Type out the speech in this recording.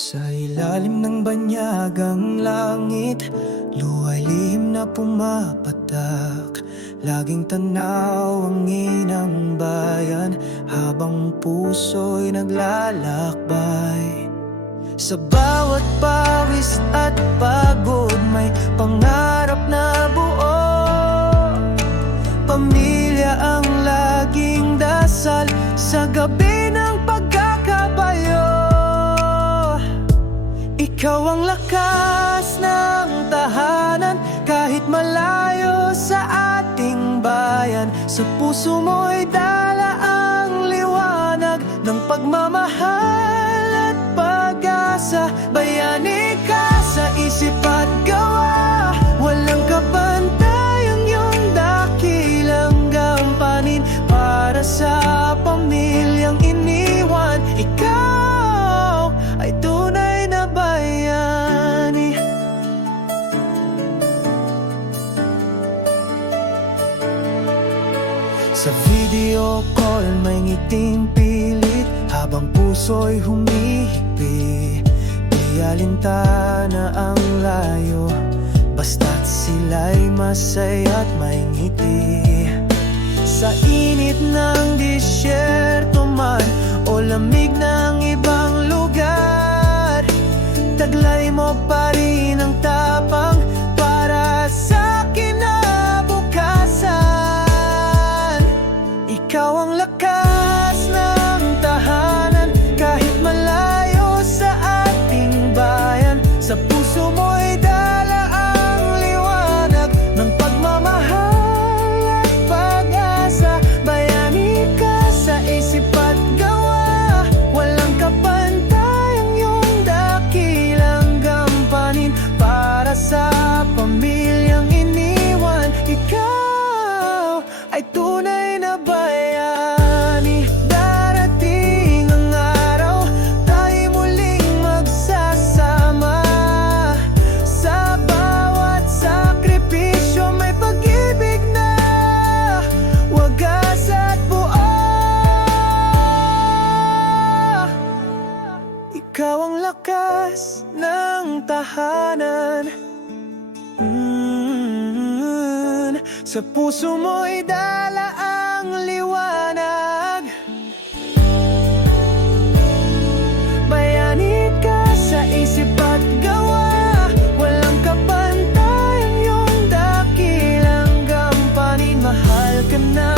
Sa ilalim ng banyagang langit, luway lihim na pumapatak. Laging tanaw ang inang bayan, habang puso'y naglalakbay. Sa bawat pawis at pagod, may pangarap na buo. Pamilya ang laging dasal sa gabi ng pagkakabayo. Ikaw ang lakas ng tahanan, kahit malayo sa ating bayan. Sa puso mo'y dala ang liwanag ng pagmamahal at pag-asa. Bayani ka sa isip at gawa, walang kapantay ang iyong dakilang gampanin. Para sa pamilyang iniwan, ikaw ay tunay na bayani. Sa video call may ngiting pilit, habang puso'y humihigpit. Di alintana ang layo, basta't sila'y masaya at may ngiti. Sa init ng disyerto man o lamig ng ibang lugar, taglay mo pa rin ang tapang para sa kinabukasan. Ikaw ang lakas ng tahanan, kahit malayo sa ating bayan. Sa puso mo'y dala ang liwanag ng pagmamahal at pag-asa. Bayani ka sa isip at gawa, walang kapantay ang iyong dakilang gampanin. Para sa pamilyang iniwan, ikaw ay tunay na bayani. Darating ang araw, tayo muling magsasama. Sa bawat sakripisyo may pag-ibig na wagas at buo. Ikaw ang lakas ng tahanan. Sa puso mo'y dala ang liwanag. Bayani ka sa isip at gawa, walang kapantay ang iyong dakilang gampanin. Mahal ka na